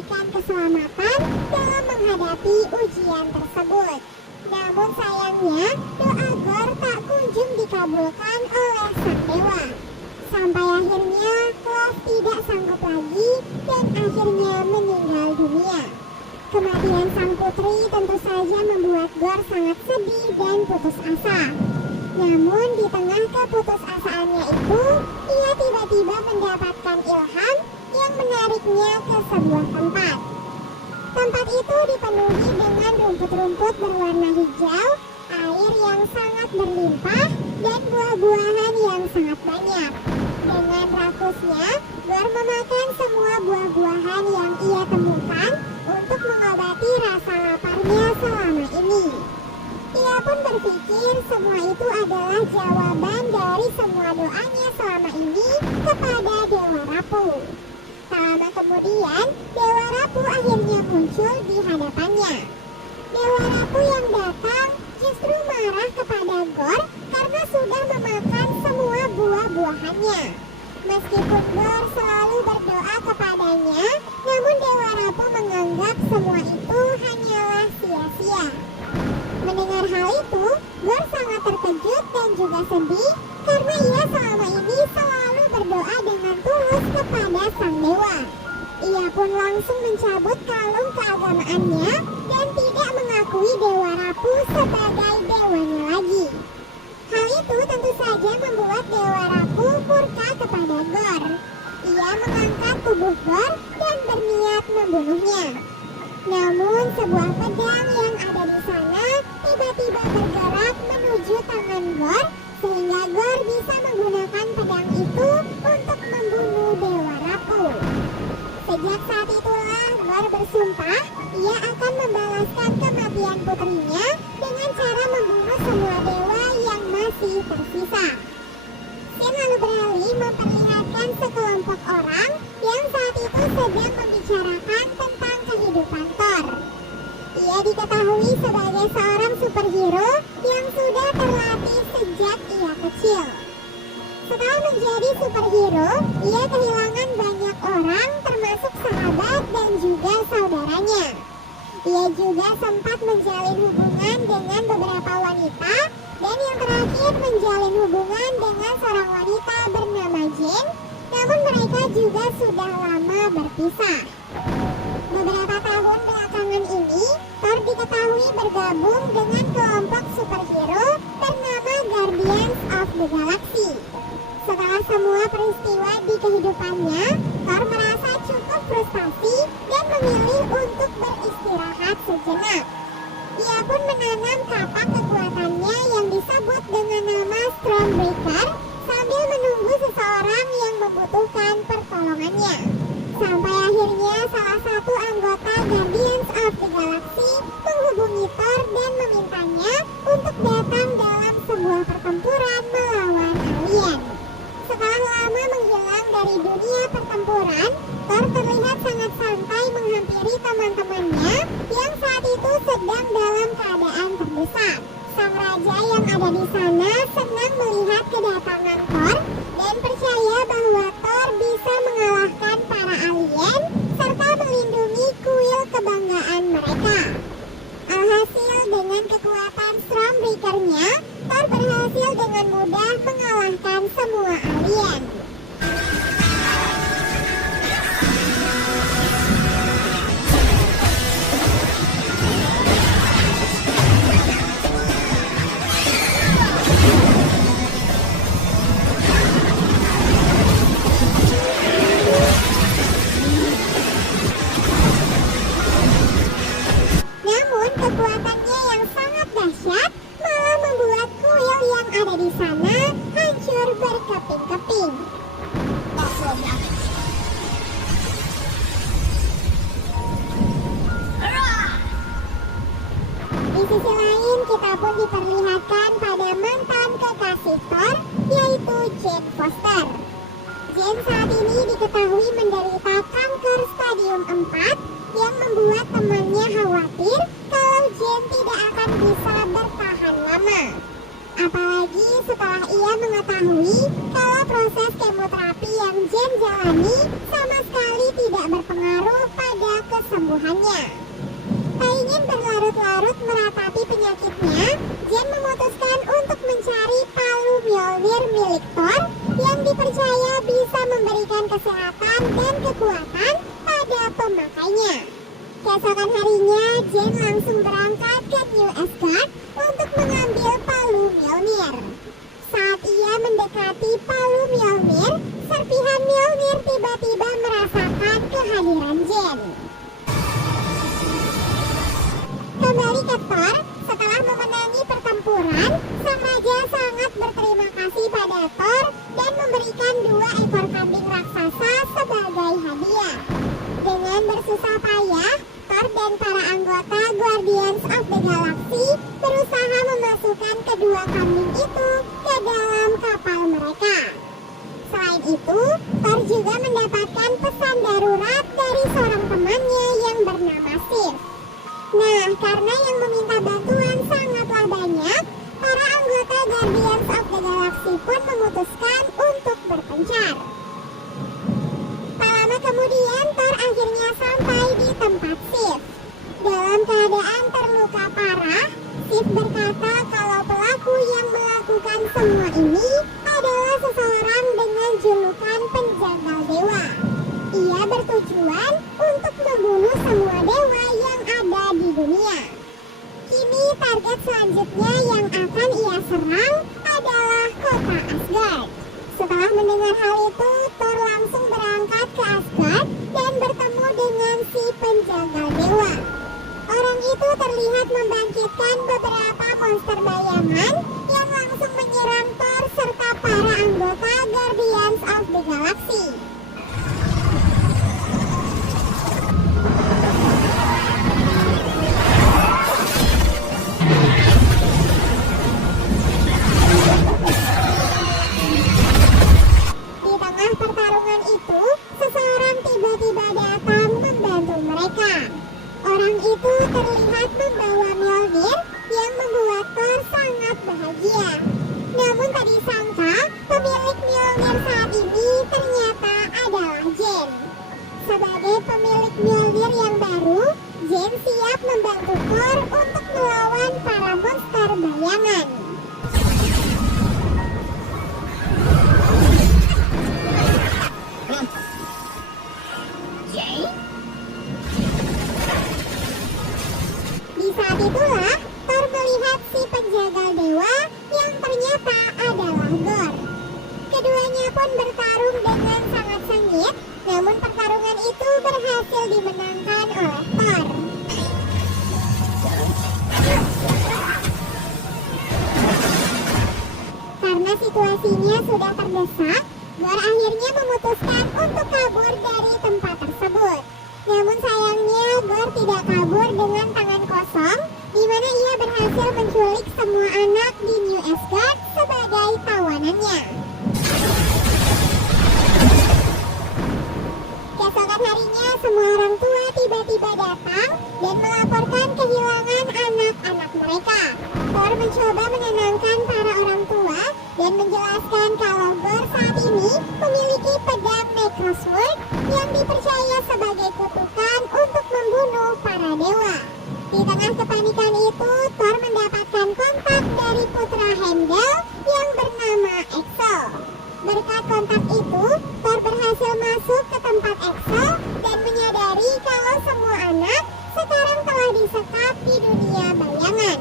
memberikan keselamatan dalam menghadapi ujian tersebut. Namun sayangnya, doa Gor tak kunjung dikabulkan oleh sang dewa. Sampai akhirnya Love tidak sanggup lagi dan akhirnya meninggal dunia. Kematian sang putri tentu saja membuat Gor sangat sedih dan putus asa. Namun di tengah keputusasaannya itu, ia tiba-tiba mendapatkan ilham yang menariknya ke sebuah tempat. Tempat itu dipenuhi dengan rumput-rumput berwarna hijau, air yang sangat berlimpah, dan buah-buahan yang sangat banyak. Dengan rakusnya, Gor memakan semua buah-buahan yang ia temukan untuk mengobati rasa laparnya selama ini. Ia pun berpikir semua itu adalah jawaban dari semua doanya selama ini kepada Dewa Rapu. Tak lama kemudian, Dewa Rapu akhirnya muncul di hadapannya. Dewa Rapu yang datang justru marah kepada Gor karena sudah memakan semua buah-buahannya. Meskipun Gor selalu berdoa kepadanya, namun Dewa Rapu menganggap semua itu hanyalah sia-sia. Mendengar hal itu, Gor sangat terkejut dan juga sedih karena ia selama ini selalu berdoa dengan tulus kepada sang dewa. Ia pun langsung mencabut kalung keagamaannya dan tidak mengakui Dewa Rapu sebagai dewanya lagi. Hal itu tentu saja membuat Dewa Rapu murka kepada Gor. Ia mengangkat tubuh Gor dan berniat membunuhnya. Namun sebuah pedang yang ada di sana tiba-tiba bergerak menuju tangan Gor, sehingga Gor bisa menggunakan pedang itu untuk membunuh Dewa Rapu. Sejak saat itulah Gor bersumpah ia akan membalaskan kematian putrinya dengan cara membunuh semua dewa yang masih tersisa. Scene lalu beralih memperlihatkan sekelompok orang yang saat itu sedang membicarakan tentang kehidupan Thor. Ia diketahui sebagai seorang superhero yang sudah terlatih sejak ia kecil. Setelah menjadi superhero, ia kehilangan banyak orang termasuk sahabat dan juga saudaranya. Ia juga sempat menjalin hubungan dengan beberapa wanita dan yang terakhir menjalin hubungan dengan seorang wanita bernama Jane, namun mereka juga sudah lama berpisah. Beberapa tahun belakangan ini, Thor diketahui bergabung dengan kelompok superhero bernama Guardians of the Galaxy. Setelah semua peristiwa di kehidupannya, Thor merasa cukup frustasi dan memilih untuk beristirahat sejenak. Ia pun menanam kapak kekuatannya yang disebut dengan nama Stormbreaker sambil menunggu seseorang yang membutuhkan pertolongannya. Sampai akhirnya salah satu anggota Guardians of the Galaxy menghubungi Thor dan memintanya untuk datang dalam sebuah pertempuran melawan alien. Setelah lama menghilang dari dunia pertempuran, Thor terlihat sangat santai menghampiri teman-temannya yang saat itu sedang dalam keadaan terdesak. Sang raja yang ada di sana senang melihat kedatangan Thor dan percaya bahwa Thor bisa mengalahkan para alien serta melindungi kuil kebanggaan mereka. Alhasil dengan kekuatan Stormbreaker-nya, Thor berhasil dengan mudah mengalahkan semua alien. Namun kekuatannya yang sangat dahsyat malah membuat kuil yang ada di sana hancur berkeping-keping. Di sisi lain kita pun diperlihatkan pada mantan kekasih Thor, yaitu Jane Foster. Jane saat ini diketahui menderita kanker stadium 4 yang membuat temannya khawatir kalau Jane tidak akan bisa bertahan lama. Apalagi setelah ia mengetahui kalau proses kemoterapi yang Jane jalani sama sekali tidak berpengaruh pada meratapi penyakitnya, Jen memutuskan untuk mencari palu Mjolnir milik Thor yang dipercaya bisa memberikan kesehatan dan kekuatan pada pemakainya. Keesokan harinya, Jen langsung berangkat ke New Asgard untuk mengambil palu Mjolnir. Saat ia mendekati palu Mjolnir, serpihan Mjolnir tiba-tiba merasakan kehadiran Jen. Kembali ke Thor, setelah memenangi pertempuran, sang raja sangat berterima kasih pada Thor dan memberikan 2 ekor kambing raksasa sebagai hadiah. Dengan bersusah payah, Thor dan para anggota Guardians of the Galaxy berusaha memasukkan kedua kambing itu ke dalam kapal mereka. Selain itu, Thor juga mendapatkan pesan darurat dari seorang temannya yang bernama Sif. Nah, karena yang meminta bantuan sangatlah banyak, para anggota Guardians of the Galaxy pun memutuskan untuk berpencar. Tak lama kemudian, Thor akhirnya sampai di tempat Sif. Dalam keadaan terluka parah, Sif berkata kalau pelaku yang melakukan semua ini adalah seseorang dengan julukan penjagal dewa. Ia bertujuan untuk membunuh semua dewa yang ada di dunia. Kini target selanjutnya yang akan ia serang adalah kota Asgard. Setelah mendengar hal itu, Thor langsung berangkat ke Asgard dan bertemu dengan si penjagal dewa. Orang itu terlihat membangkitkan beberapa monster bayangan yang langsung menyerang Thor serta para anggota Guardians of the Galaxy. Di tengah pertarungan itu, seseorang tiba-tiba datang membantu mereka. Orang itu terlihat membawa Mjolnir yang membuat Thor sangat bahagia. Namun tak disangka, pemilik Mjolnir saat ini ternyata adalah Jen. Sebagai pemilik Mjolnir yang baru, Jen siap membantu Thor untuk melawan para monster bayangan. Di saat itulah, Thor melihat si penjagal dewa yang ternyata adalah Gorr. Keduanya pun bertarung dengan sangat sengit, namun pertarungan itu berhasil dimenangkan oleh Thor. Karena situasinya sudah terdesak, Gorr akhirnya memutuskan untuk kabur dari tempat tersebut. Namun sayangnya Gorr tidak kabur dengan tangan kosong, di mana ia berhasil menculik semua anak di New Asgard sebagai tawanannya. Keesokan harinya, semua orang tua tiba-tiba datang dan melaporkan kehilangan anak-anak mereka. Thor mencoba menenangkan para orang tua dan menjelaskan kalau Gorr saat ini memiliki pedang Necrosword yang dipercaya sebagai kutukan untuk membunuh para dewa. Di tengah kepanikan itu, Thor mendapatkan kontak dari putra Heimdall yang bernama Exo. Berkat kontak itu, Thor berhasil masuk ke tempat Exo dan menyadari kalau semua anak sekarang telah disekap di dunia bayangan.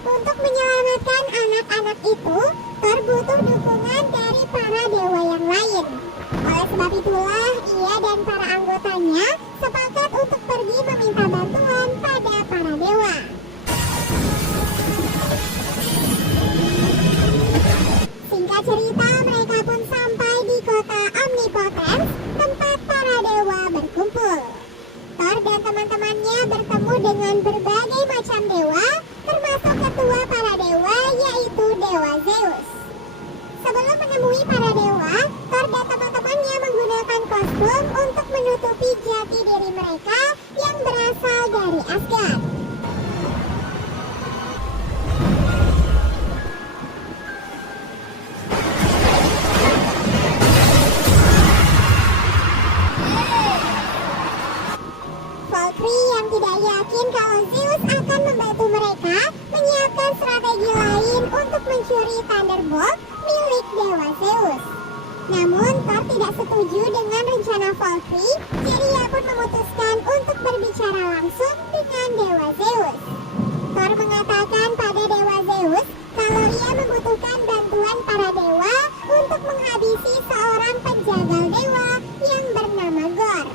Untuk menyelamatkan anak-anak itu, Thor butuh dukungan dari para dewa yang lain. Oleh sebab itulah, ia dan para anggotanya sepakat untuk pergi meminta bantuan pada para dewa. Singkat cerita, mereka pun sampai di kota Omnipotence, tempat para dewa berkumpul. Thor dan teman-temannya bertemu dengan berbagai macam dewa, termasuk ketua para dewa, yaitu Dewa Zeus. Sebelum menemui para dewa, Thor dan teman-temannya menggunakan kostum untuk menutupi jati diri mereka yang berasal dari Asgard. Valkyrie yang rencana Valkyrie, jadi ia pun memutuskan untuk berbicara langsung dengan Dewa Zeus. Thor mengatakan pada Dewa Zeus kalau ia membutuhkan bantuan para dewa untuk menghabisi seorang penjagal dewa yang bernama Gorr.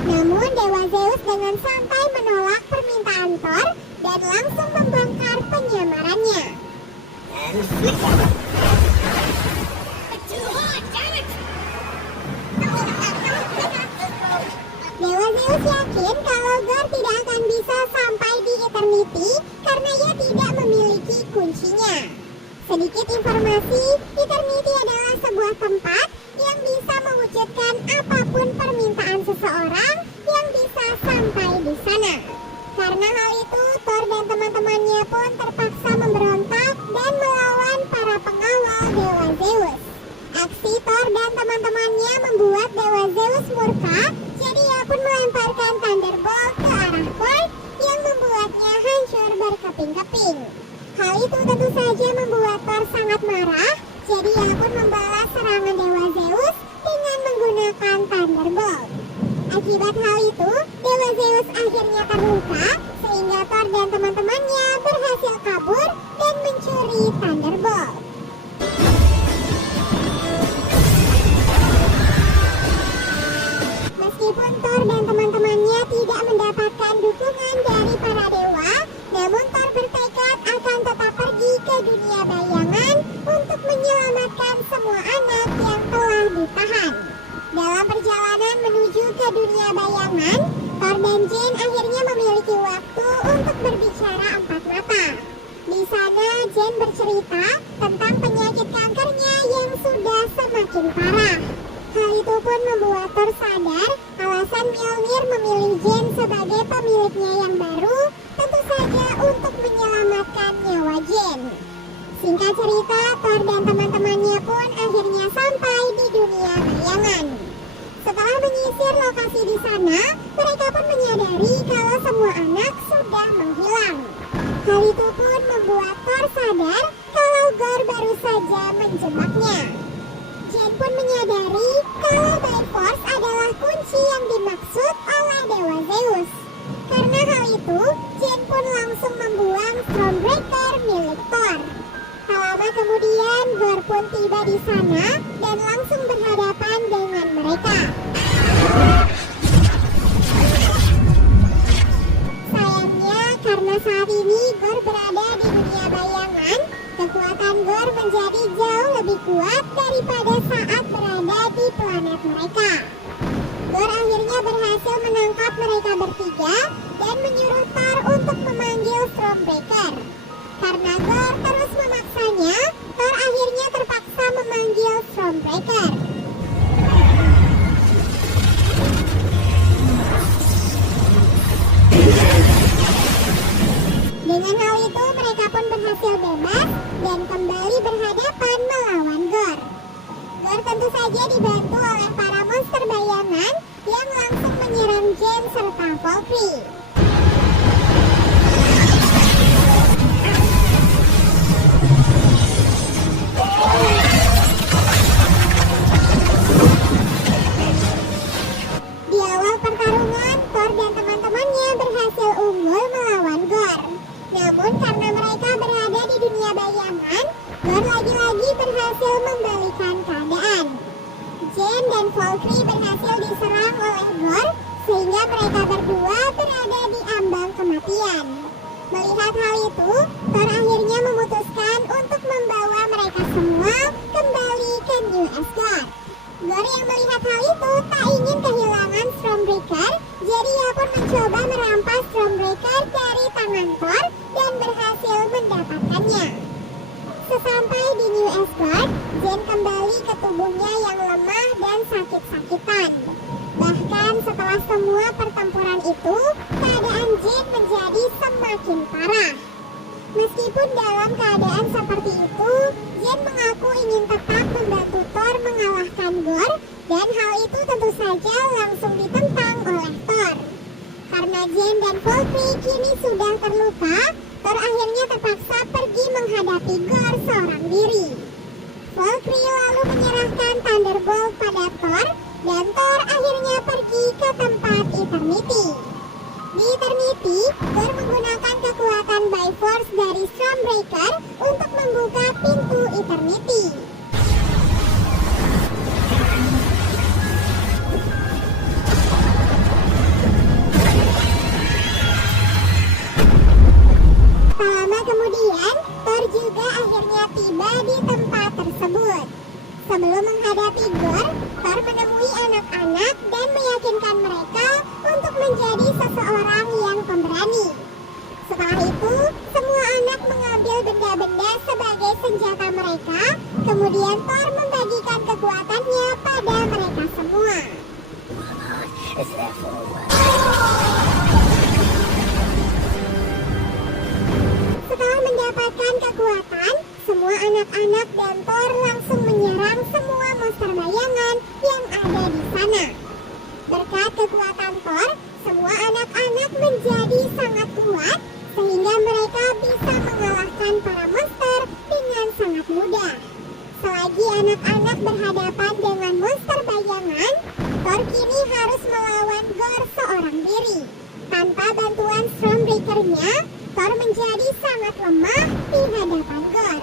Namun Dewa Zeus dengan santai menolak permintaan Thor dan langsung membongkar penyamarannya. Dewa Zeus yakin kalau Gorr tidak akan bisa sampai di Eternity karena ia tidak memiliki kuncinya. Sedikit informasi, Eternity adalah sebuah tempat yang bisa mewujudkan apapun permintaan seseorang yang bisa sampai di sana. Karena hal itu, Thor dan teman-temannya pun terpaksa memberontak dan melawan para pengawal Dewa Zeus. Aksi Thor dan teman-temannya membuat Dewa Zeus murka, jadi ia pun melemparkan Thunderbolt ke arah Gorr yang membuatnya hancur berkeping-keping. Hal itu tentu saja membuat Thor sangat marah, jadi ia pun membalas serangan Dewa Zeus dengan menggunakan Thunderbolt. Akibat hal itu, Dewa Zeus akhirnya terluka, sehingga Thor dan teman-temannya berhasil kabur dan mencuri Thunderbolt. Meskipun Thor dan teman-temannya tidak mendapatkan dukungan dari para dewa, namun Thor bertekad akan tetap pergi ke dunia bayangan untuk menyelamatkan semua anak yang telah ditahan. Dalam perjalanan menuju ke dunia bayangan, Thor dan Jane akhirnya memiliki waktu untuk berbicara empat mata. Di sana Jane bercerita tentang penyakit kankernya yang sudah semakin parah. Hal itu pun membuat Thor sadar alasan Mjolnir memilih Jane sebagai pemiliknya yang baru tentu saja untuk menyelamatkan nyawa Jane. Singkat cerita, Thor dan teman-temannya pun akhirnya sampai di dunia bayangan. Setelah menyisir lokasi di sana, mereka pun menyadari kalau semua anak sudah menghilang. Hal itu pun membuat Thor sadar kalau Gorr baru saja menjebaknya. Jane pun menyadari kalau Bifrost adalah kunci yang dimaksud oleh Dewa Zeus. Karena hal itu, Jane pun langsung membuang Stormbreaker milik Thor. Tak lama kemudian, Gorr pun tiba di sana dan langsung berhadapan dengan mereka. Sayangnya, karena saat ini Gorr berada di dunia bayangan, kekuatan Gorr menjadi jauh lebih kuat daripada saat berada di planet mereka. Gorr akhirnya berhasil menangkap mereka bertiga dan menyuruh Thor untuk memanggil Stormbreaker. Karena Gorr terus memaksanya, Thor akhirnya terpaksa memanggil Stormbreaker. Dengan hal itu, mereka pun berhasil bebas dan kembali berhadapan melawan Gorr. Gorr tentu saja dibantu oleh para monster bayangan yang langsung menyerang Jane serta Valkyrie. Di awal pertarungan, Thor dan teman-temannya berhasil unggul melawan Gorr. Namun karena mereka berada di dunia bayangan, Gorr lagi-lagi berhasil membalikan keadaan. Jane dan Valkyrie berhasil diserang oleh Gorr sehingga mereka berdua berada di ambang kematian. Melihat hal itu, Thor akhirnya memutuskan untuk membawa mereka semua kembali ke New Asgard. Gorr yang melihat hal itu tak ingin kehilangan Stormbreaker, jadi ia pun mencoba merampas Stormbreaker dari tangan Thor dan berhasil mendapatkannya. Sesampai di New Asgard, Jane kembali ke tubuhnya yang lemah dan sakit-sakitan. Bahkan setelah semua pertempuran itu, keadaan Jane menjadi semakin parah. Meskipun dalam keadaan seperti itu, Jane mengaku ingin tetap membantu Thor mengalahkan Gorr, dan hal itu tentu saja langsung ditentang oleh Thor. Karena Jane dan Valkyrie kini sudah terluka, Thor akhirnya terpaksa pergi menghadapi Gorr seorang diri. Valkyrie lalu menyerahkan Thunderbolt pada Thor, dan Thor akhirnya Eternity, Thor menggunakan kekuatan Bifrost dari Stormbreaker untuk membuka pintu Eternity. Tak lama kemudian, Thor juga akhirnya tiba di tempat tersebut. Sebelum menghadapi Gorr, Thor menemui anak-anak dan meyakinkan mereka untuk menjadi seseorang yang pemberani. Setelah itu, semua anak mengambil benda-benda sebagai senjata mereka. Kemudian Thor membagikan kekuatannya pada mereka semua. Setelah mendapatkan kekuatan, semua anak-anak dan Thor langsung menyerang semua monster bayangan yang ada di sana. Berkat kekuatan Thor, semua anak-anak menjadi sangat kuat sehingga mereka bisa mengalahkan para monster dengan sangat mudah. Selagi anak-anak berhadapan dengan monster bayangan, Thor kini harus melawan Gorr seorang diri. Tanpa bantuan Stormbreaker-nya, Thor menjadi sangat lemah di hadapan Gorr.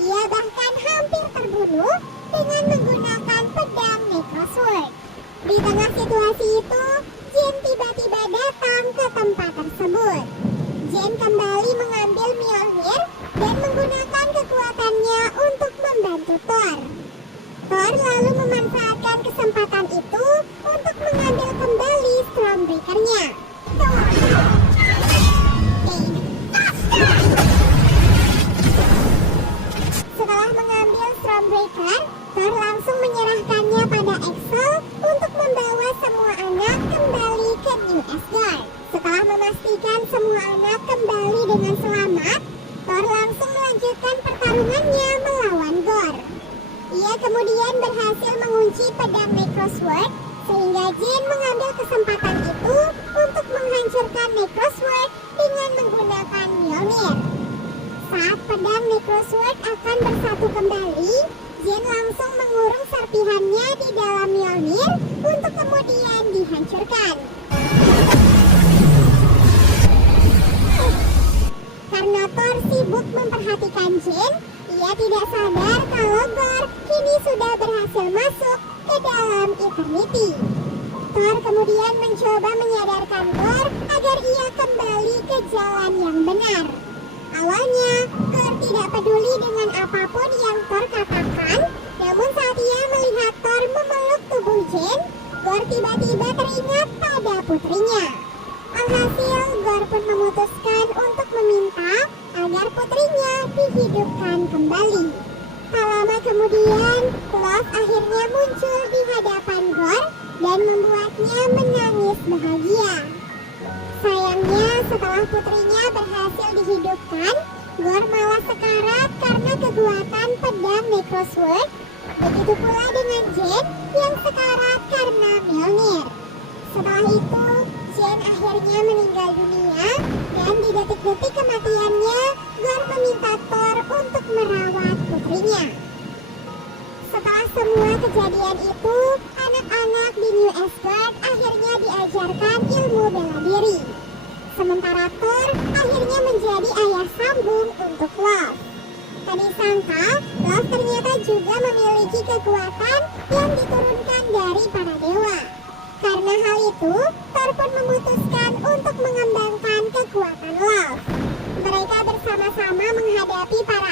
Ia bahkan hampir terbunuh dengan menggunakan pedang Necrosword. Di tengah situasi itu, Jin tiba-tiba datang ke tempat tersebut. Jin kembali mengambil Mjolnir dan menggunakan kekuatannya untuk membantu Thor. Thor lalu memanfaatkan kesempatan itu untuk mengambil kembali Stormbreaker-nya. Setelah mengambil Stormbreaker, Thor langsung menyerahkannya pada Axel untuk membawa semua anak kembali ke New Asgard. Setelah memastikan semua anak kembali dengan selamat, Thor langsung melanjutkan pertarungannya melawan Gorr. Ia kemudian berhasil mengunci pedang Necrosword, sehingga Jin mengambil kesempatan itu untuk menghancurkan Necrosword dengan menggunakan Mjolnir. Saat pedang Necrosword akan bersatu kembali, Jin langsung mengurung serpihannya di dalam Mjolnir untuk kemudian dihancurkan. Karena Thor sibuk memperhatikan Jin, ia tidak sadar kalau Gorr kini sudah berhasil masuk ke dalam Eternity. Thor kemudian mencoba menyadarkan Gorr agar ia kembali ke jalan yang benar. Awalnya, Gorr tidak peduli dengan apapun yang Thor katakan, namun saat ia melihat Thor memeluk tubuh Jin, Gorr tiba-tiba teringat pada putrinya. Alhasil, Gorr pun memutuskan untuk meminta agar putrinya dihidupkan kembali. Tak lama kemudian, Love akhirnya muncul di hadapan Gorr dan membuatnya menangis bahagia. Sayangnya, setelah putrinya berhasil dihidupkan, Gorr malah sekarat karena kekuatan pedang Necrosword. Begitu pula dengan Jin yang sekarat karena Mjolnir. Setelah itu, Jin akhirnya meninggal dunia dan di detik-detik kematiannya, Gorr meminta Thor untuk merawat putrinya. Setelah semua kejadian itu, anak-anak di New Asgard akhirnya diajarkan ilmu bela diri. Sementara Thor akhirnya menjadi ayah sambung untuk Love. Tak disangka, Love ternyata juga memiliki kekuatan yang diturunkan dari para dewa. Karena hal itu, Thor pun memutuskan untuk mengembangkan kekuatan Love. Mereka bersama-sama menghadapi para